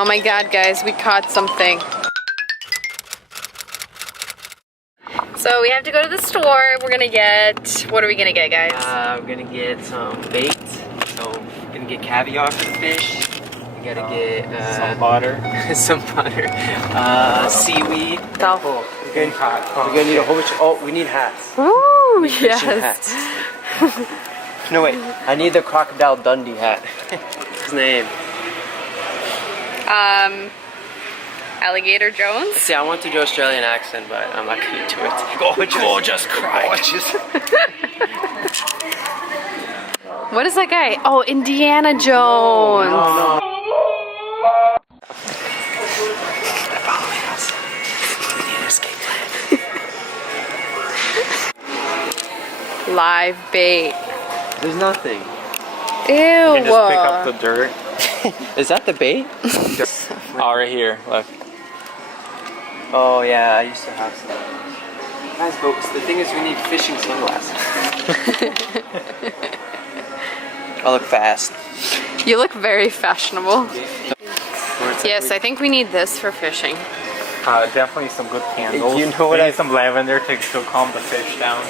Oh my god, guys, we caught something. So we have to go to the store. We're gonna get, what are we gonna get, guys? We're gonna get some bait. So we're gonna get caviar for the fish. We gotta get some butter. some butter. Seaweed. Doubtful. We're gonna need a whole bunch of, oh, we need hats. Ooh, Fishing yes. hats. No, wait. I need the Crocodile Dundee hat. His name. Alligator Jones? See, I want to do Australian accent, but I'm not gonna do it. Gorgeous cry. What is that guy? Oh, Indiana Jones. No. Live bait. There's nothing. Ew. You can just pick up the dirt. Is that the bait? Oh, right here. Look. Oh yeah, I used to have some. Guys, but the thing is, we need fishing sunglasses. I look fast. You look very fashionable. Yes, I think we need this for fishing. Definitely some good candles. You know what? We need some lavender to calm the fish down.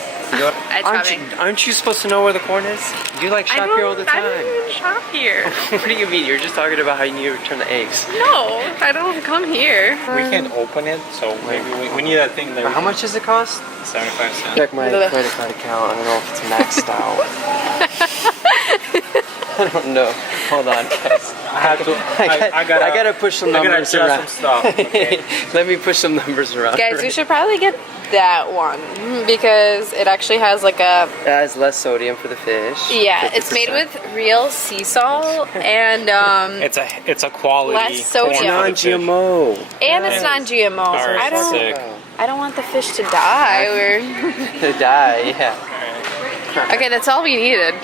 Aren't you supposed to know where the corn is? You like shop here all the time. I don't even shop here. What do you mean? You're just talking about how you need to return the eggs. No, I don't come here. We can't open it, so maybe we need that thing there. How much does it cost? 75 cents. Check my credit card account. I don't know if it's maxed out. I don't know. Hold on, guys. I gotta push some numbers around. Some stuff, okay? Let me push some numbers around. Guys, we should probably get that one because it actually has like a... It has less sodium for the fish. Yeah, 50%. It's made with real sea salt and it's a quality. Less sodium. Non-GMO. And it's non-GMO. I don't want the fish to die. To die, yeah. Okay, that's all we needed.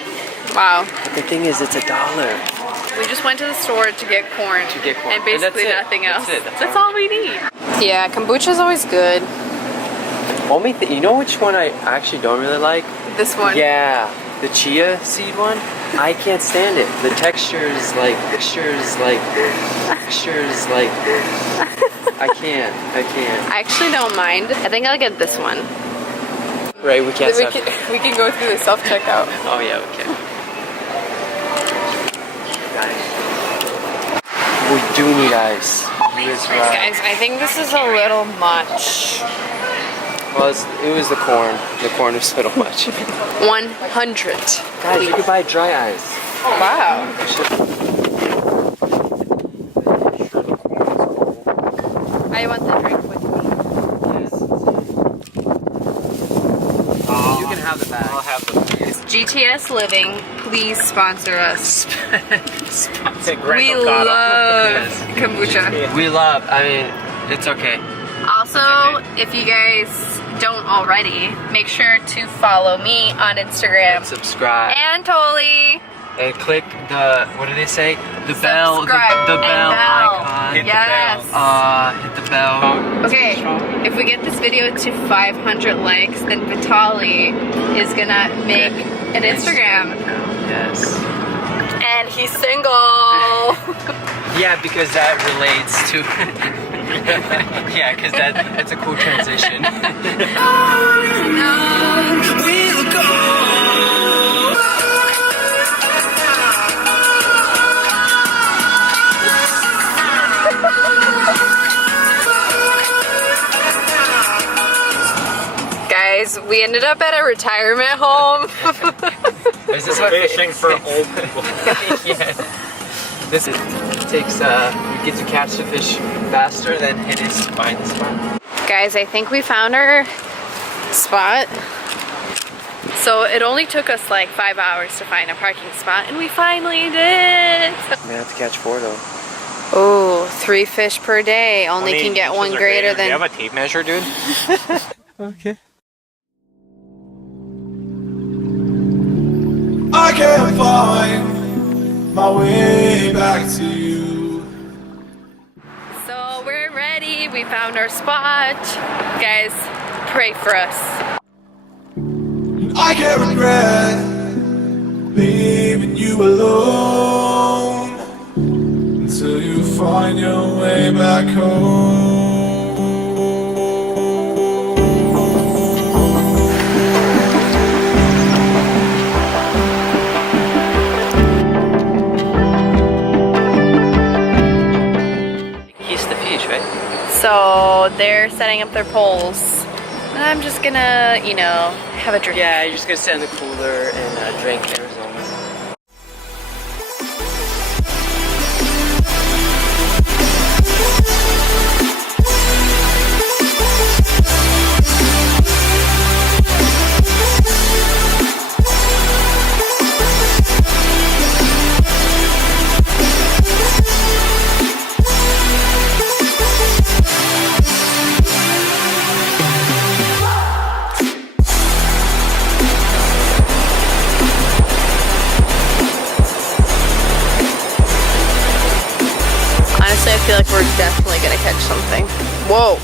Wow. But the thing is, it's $1. We just went to the store to get corn. And basically nothing else. That's all we need. Yeah, kombucha's always good. You know which one I actually don't really like? This one. Yeah, the chia seed one. I can't stand it. The texture's like. I can't. I actually don't mind. I think I'll get this one. Right, we can't. We can go through the self-checkout. Oh yeah, we can. We do need ice. Guys, I think this is a little much. Well, it was the corn. The corn was a little much. 100. Guys, you could buy dry ice. Wow. I want the drink with me. Yes. You can have the bag. I'll have the bag. It's GTS Living. Please sponsor us. We love kombucha. We love. I mean, it's okay. Also, if you guys don't already, make sure to follow me on Instagram. And subscribe. And Toli. And click the, what do they say? The bell. The bell icon. Hit yes. the bell. Hit the bell. Okay, if we get this video to 500 likes, then Vitali is gonna make an Instagram. Yes. And he's single. Yeah, because that relates to. Yeah, because that's a cool transition. We'll go. Guys, we ended up at a retirement home. Is this fishing for old people? Yes. This takes, we get to catch the fish faster than it is to find the spot. Guys, I think we found our spot. So it only took us like 5 hours to find a parking spot, and we finally did. We have to catch 4 though. Oh, 3 fish per day. Only can get one greater than... Do you have a tape measure, dude? Okay. I can't find my way back to you. So we're ready. We found our spot. Guys, pray for us. I can't regret leaving you alone until you find your way back home. He's the fish, right? So they're setting up their poles. And I'm just gonna, you know, have a drink. Yeah, you're just gonna sit in the cooler and drink Arizona. Honestly, I feel like we're definitely gonna catch something. Whoa!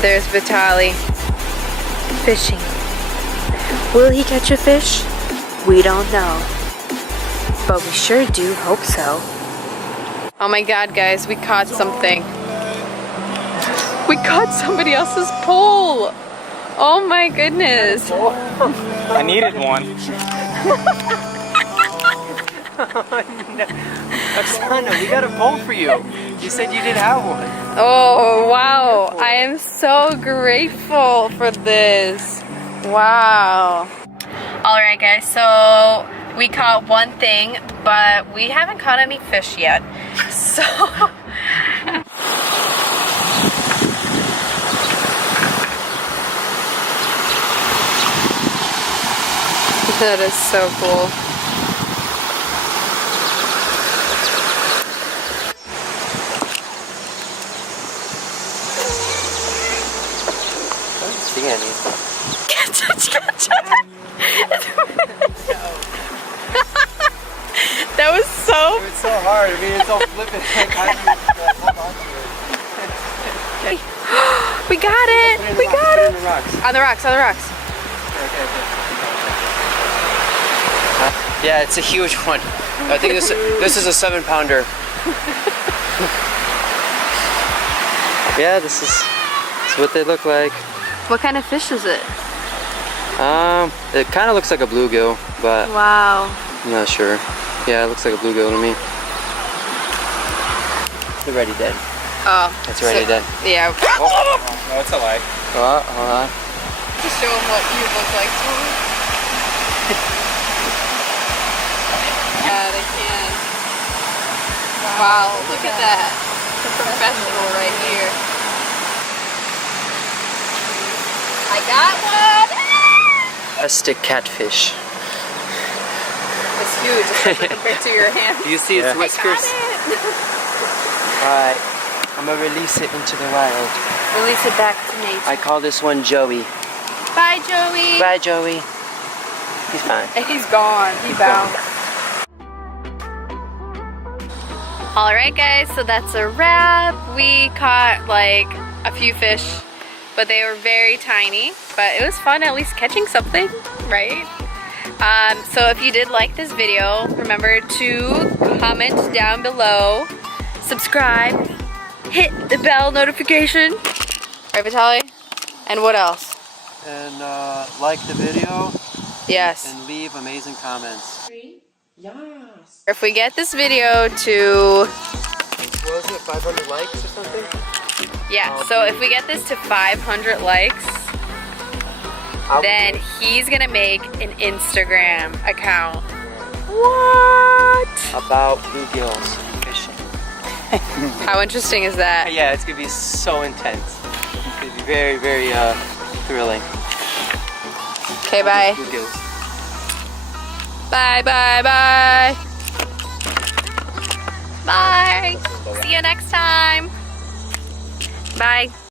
There's Vitali fishing. Will he catch a fish? We don't know. But we sure do hope so. Oh my god, guys, we caught something. We caught somebody else's pole! Oh my goodness. I needed one. Oksana, we got a bowl for you. You said you didn't have one. Oh, wow. I am so grateful for this. Wow. Alright guys, so we caught one thing, but we haven't caught any fish yet. So... that is so cool. I don't see any. That was so... It's so hard. I mean, it's all flipping. How do you hold on to it? We got it! Put it in the We rocks, got put it it! in the rocks. On the rocks, on the rocks. Okay. Yeah, it's a huge one. I think this is a 7-pounder. Yeah, this is what they look like. What kind of fish is it? It kind of looks like a bluegill, but Wow. I'm not sure. Yeah, it looks like a bluegill to me. It's already dead. Oh. It's already dead. Yeah. No, it's a lie. Oh, hold on. To show them what you look like to me. Yeah, they can. Wow, look at that. Professional right here. I got one! A stick catfish. It's huge, especially compared to your hand. You see its I whiskers? got it! Alright, I'm gonna release it into the wild. Release it back to nature. I call this one Joey. Bye, Joey! Bye, Joey. He's fine. He's gone. He bounced. Alright guys, so that's a wrap. We caught like a few fish, but they were very tiny. But it was fun at least catching something, right? So if you did like this video, remember to comment down below, subscribe, hit the bell notification. Right, Vitaly? And what else? And like the video Yes. and leave amazing comments. If we get this video to, What was it, 500 likes or something? yeah, so if we get this to 500 likes, then he's gonna make an Instagram account. What? About bluegills fishing. How interesting is that? Yeah, it's gonna be so intense. It's gonna be very, very thrilling. Okay, bye. Bluegills. Bye, bye, bye. Bye. See you next time. Bye.